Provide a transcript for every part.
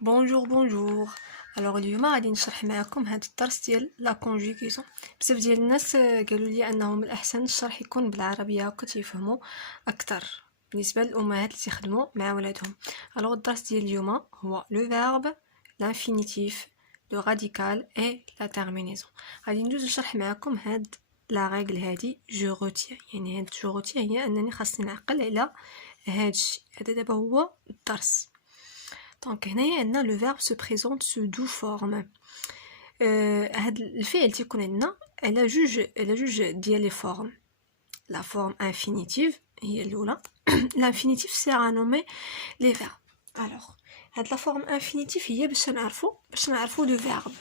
بونجور. الوغ اليوم غادي نشرح معكم هذا الدرس ديال لا كونجوغيسيون. بزاف ديال الناس قالوا لي انه من الاحسن الشرح يكون بالعربيه هكا تيفهموا اكثر بالنسبه للامهات اللي تيخدموا مع ولادهم. الوغ الدرس ديال اليوم هو لو فيرب، لانفينيتيف، لو راديكال اي لا تيرمينيزون. غادي ندوز نشرح معكم هاد لا ريغل هادي جو روتيان، يعني هاد جو روتيان هي انني خاصني نعقل على هادشي. هذا دابا هو الدرس. دونك هنايا عندنا لو فيرب سو بريزونت سو دو فورم. هاد الفعل تيكون عندنا على جوج ديال لي فورم. لا فورم انفينيتيف هي الاولى. لانفينيتيف سير ا نومي لي فيرب. الوغ هاد لا فورم انفينيتيف هي باش نعرفو لو فيرب.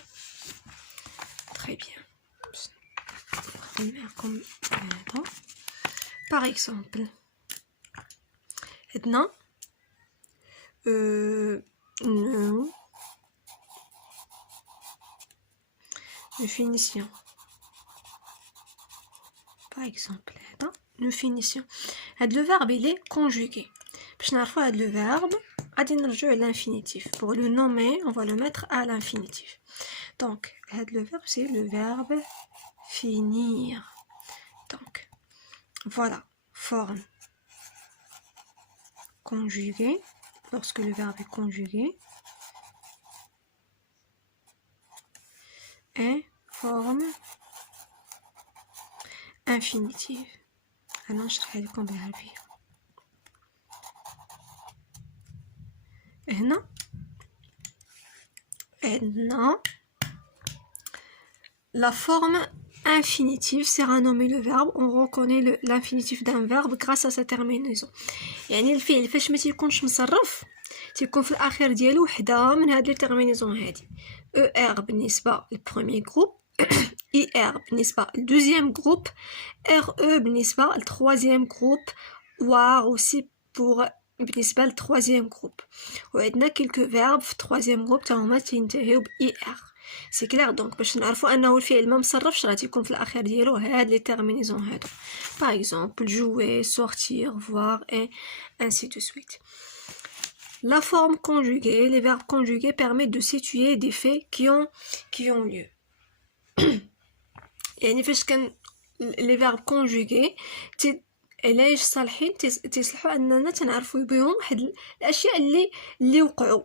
تري بيان. نعطيكم هذا باغ اكزومبل. عندنا nous finissions. Par exemple, nous finissions. Le verbe il est conjugué. Pour نعرفوا le verbe, غادي نرجعوا à l'infinitif. Pour le nommer, on va le mettre à l'infinitif. Donc, le verbe c'est le verbe finir. Donc, voilà, forme conjuguée. Lorsque le verbe est conjugué, et forme infinitive. أنا نشرح لكم بالعربية. هنا عندنا la forme infinitive sert à nommer le verbe. On reconnaît l'infinitif d'un verbe grâce à sa terminaison. يعني الفعل فاش ما تيكونش مصرف تيكون في الاخير ديالو وحده من هاد لي تيرمينيزون هادي. ER بالنسبه للبروميير جروب، IR بالنسبه للدوزيام جروب، RE بالنسبه للتروازيام جروب، WAR aussi pour بالنسبه للتروازيام جروب. وعندنا كلكو فيرب في التروازيام جروب تا هما تينتهيو ب IR. سي كلير. دونك باش نعرفوا انه الفعل ما مصرفش راه تيكون في الاخير ديالو هاد لي تيرمينيزون هادو. باغ اكزومبل jouer, sortir, voir et ainsi de suite. La forme conjuguée, les verbes conjugués permettent de situer des faits qui ont lieu. يعني فاش كان les verbes conjugués علاش صالحين تصلحوا اننا تنعرفوا بهم واحد الاشياء اللي وقعوا.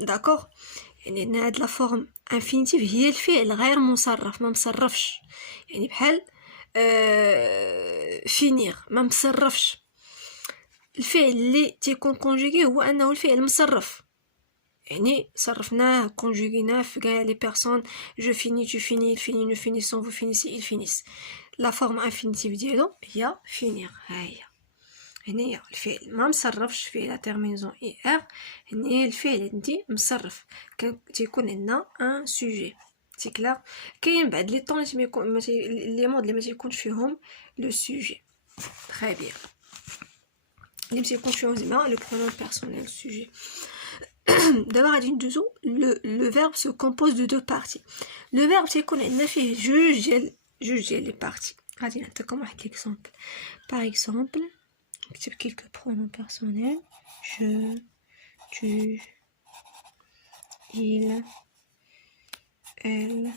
داكوغ. يعني هاد لا فورم انفينيتيف هي الفعل غير مصرف، ما مصرفش. يعني بحال فينير ما مصرفش. الفعل اللي تيكون كونجوغي هو انه الفعل مصرف، يعني صرفناه كونجوغيناه في كاع لي بيرسون. جو فيني، tu finis, il finit, nous finissons, vous finissez, ils finissent. لا فورم انفينيتيف ديالو هي فينير. ها هي هنايا الفعل ما مصرفش فيه لا تيرمينيزون اي ار. هنايا الفعل عندي مصرف، تيكون عندنا ان سوجي. سي كلير. كاين بعد لي طون لي مود اللي ما تيكونش فيهم لو سوجي. تري بيان. اللي ما تيكونش فيهم زعما لو برونون بيرسونيل سوجي. دابا غادي ندوزو لو فيرب سو كومبوز دو دو بارتي. لو فيرب تيكون عندنا فيه جوج ديال لي بارتي. غادي نعطيكم واحد ليكزومبل. باغ اكزومبل نكتب كيلكو برونون بيرسونيل. je, tu, il, elle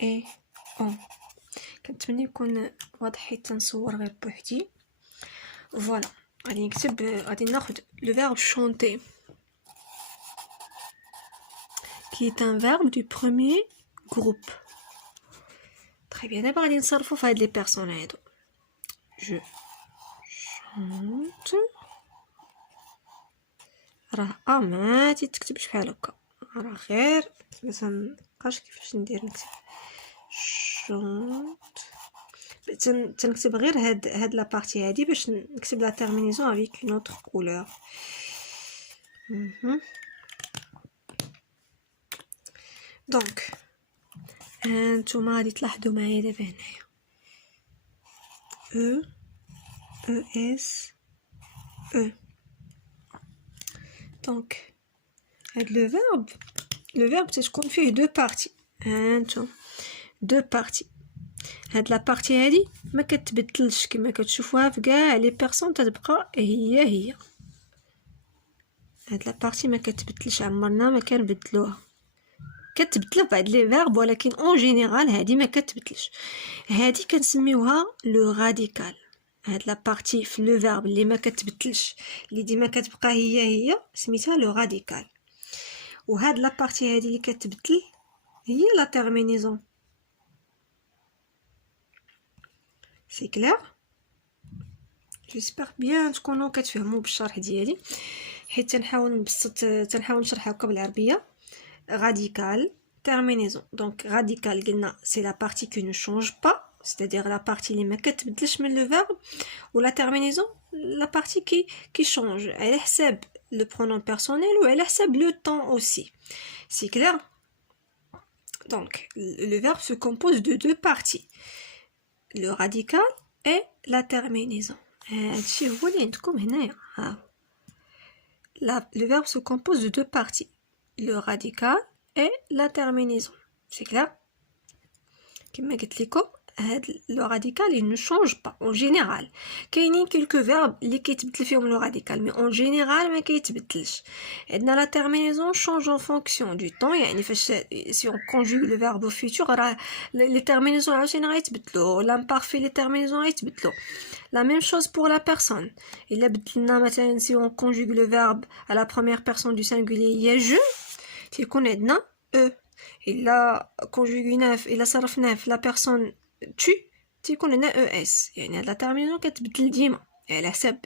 et on. كنتمنى يكون واضح حيت نصور غير بوحدي. فوالا غادي نكتب، غادي ناخد لو فيرب chanter qui est un verbe du premier groupe. Très bien. دابا غادي نصرفو في هاد لي بيرسون هادو. je chante. راه ما تيتكتبش بحال هكا، راه غير باش منبقاش كيفاش ندير نكتب شونت. تنكتب غير هاد لا بارتي هادي باش نكتب لا تيرمينيزون افيك اون اوتر كولور. دونك هانتوما غادي تلاحظوا معايا دابا هنايا او اس او. دونك هاد لو فيرب تتكون فيه دو بارتي. هانتوما دو بارتي. هاد لا بارتي هادي ما كتبدلش كما كتشوفوها في كاع لي بيرسون، تتبقى هي هاد لابارتي ما كتبدلش، عمرنا ما كنبدلوها، كتبدل بعض لي فيرب ولكن اون جينيرال هادي ما كتبدلش. هادي كنسميوها لو راديكال. هاد لابارتي في لو فيرب اللي ما كتبدلش، اللي ديما كتبقى هي سميتها لو راديكال. وهاد لابارتي هادي اللي كتبدل هي لا تيرمينيزون. سي كلير؟ جيسبر بيان تكونوا كتفهموا بالشرح ديالي، حيت تنحاول نبسط، تنحاول نشرح هكا بالعربيه. راديكال terminaison. Donc radical قلنا c'est la partie qui ne change pas, c'est-à-dire la partie اللي ما كتبدلش من le verbe, ou la terminaison la partie qui change على حساب le pronom personnel ou على حساب le temps aussi. C'est clair? Donc le verbe se compose de deux parties, le radical et la terminaison. هادشي هو اللي عندكم هنايا. Le verbe se compose de deux parties, le radical et la terminaison. C'est clair? Comme je l'ai dit, le radical il ne change pas en général. Il y a quelques verbes qui changent le radical, mais en général ما كيتبدلش. Et la terminaison change en fonction du temps. يعني si on conjugue le verbe au futur, les terminaisons عاوتاني غيتبدلوا. L'imparfait les terminaisons غيتبدلوا. La même chose pour la personne. Il a بدلنا مثلا si on conjugue le verbe à la première personne du singulier il y a je, تيكون عندنا e. إلا conjuguناه إلا صرفناه في la personne tu تيكون عندنا es. يعني هاد لا تيرمينيزون كتبدل ديما على حساب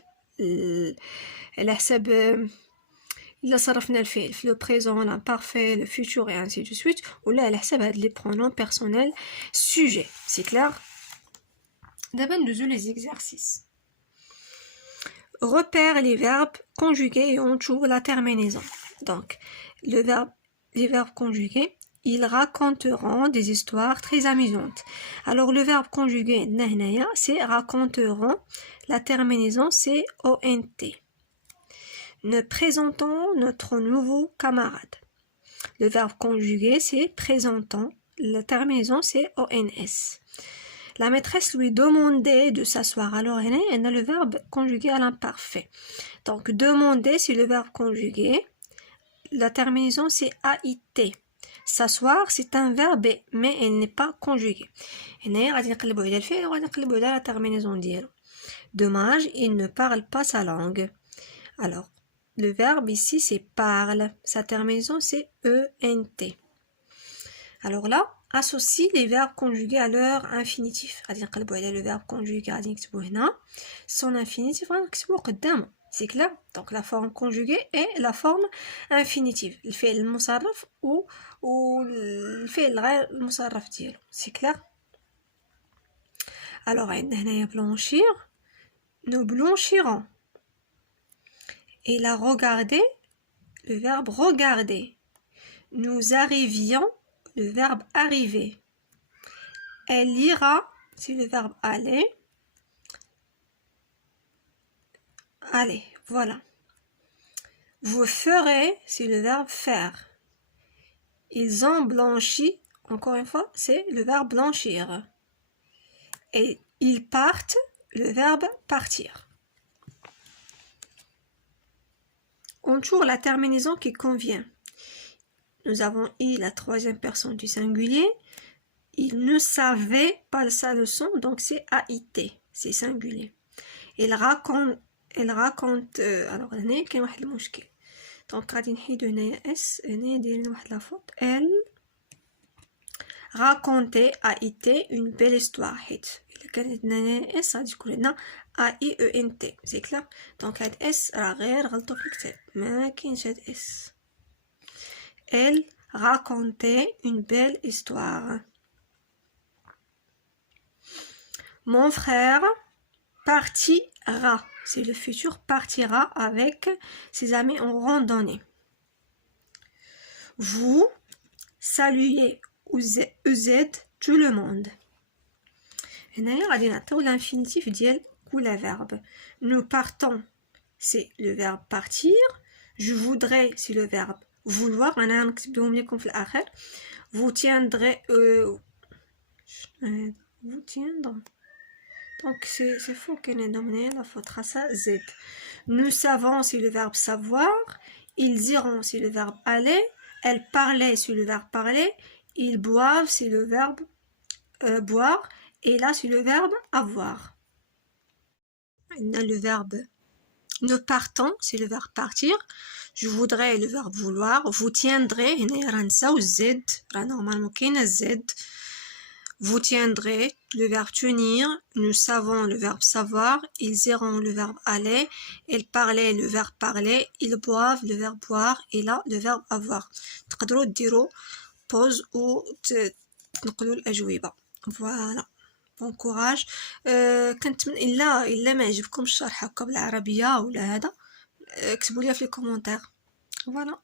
إلا صرفنا الفعل في لو بريزون l'imparfait le futur et ainsi de suite, ولا على حساب هاد لي pronoms personnels sujet. C'est clair? D'abord ندوزو les exercices. Repère les verbes conjugués et entoure la terminaison. Donc les verbes conjugués, ils raconteront des histoires très amusantes. Alors le verbe conjugué c'est raconteront, la terminaison c'est ont. Nous présentons notre nouveau camarade. Le verbe conjugué c'est présentons, la terminaison c'est ons. La maîtresse lui demandait de s'asseoir. Alors on a le verbe conjugué à l'imparfait. Donc demander c'est le verbe conjugué, la terminaison c'est ait. S'asseoir c'est un verbe mais elle n'est pas conjuguée. هنا غادي نقلبوا على الفعل وغادي نقلبوا على la terminaison ديالو. Dommage, il ne parle pas sa langue. Alors le verbe ici c'est parle, sa terminaison c'est ent. Alors là associe les verbes conjugués à leur infinitif. غادي نقلبوا على le verbe conjugué غادي نكتبوه هنا, son infinitif غادي نكتبوه قدامه. C'est clair? Donc la forme conjuguée et la forme infinitive. الفعل المصرف ou الفعل غير المصرف ديالو. C'est clair? Alors عندنا هنايا blanchir, nous blanchirons. Il a regardé, le verbe regarder. Nous arrivions, le verbe arriver. Elle ira, c'est le verbe aller. Allez, voilà. Vous ferez, c'est le verbe faire. Ils ont blanchi, encore une fois, c'est le verbe blanchir. Et ils partent, le verbe partir. On tourne la terminaison qui convient. Nous avons eu la troisième personne du singulier. Il ne savait pas sa leçon, donc c'est ait, c'est singulier. Il raconte alors هنا كاين واحد المشكل. دونك غادي نحيدو هنايا اس, هنا دايرين واحد لا فوت. Elle racontait ait une belle histoire. حيت الا كانت هنايا اس غادي تكون عندنا ait. سي كلير؟ دونك هاد اس راه غير غلطو في الكتاب, ما كاينش هاد اس. Elle racontait une belle histoire. Mon frère partira. C'est le futur, partira avec ses amis en randonnée. Vous saluez vous êtes tout le monde. هنايا غادي نعطيو l'infinitif ديال كل verbe. Nous partons, c'est le verbe partir. Je voudrais, c'est le verbe vouloir. انا نكتبهم لكم في الاخر. Vous tiendrez vous tiendrez. Donc c'est faux qu'on est nommé la faute à ça z. Nous savons, c'est le verbe savoir. Ils iront, c'est le verbe aller. Elle parlait, c'est le verbe parler. Ils boivent, c'est le verbe boire. Et là, c'est le verbe avoir. On a le verbe nous partons, c'est le verbe partir. Je voudrais, le verbe vouloir. Vous tiendrez, هنا راه نساو الزد راه نورمالمون كاينه الزد. Vous tiendrez, le verbe tenir. Nous savons, le verbe savoir. Ils iront, le verbe aller. Ils parlaient, le verbe parler. Ils boivent, le verbe boire. Et là, le verbe avoir. تقدروا ديروا pause و تنقلوا الأجوبة. Voilà. بون كوراج. كنتمنى الا ما عجبكمش الشرح هكا بالعربيه ولا هذا اكتبوا لي في لي كومونتير. فوالا.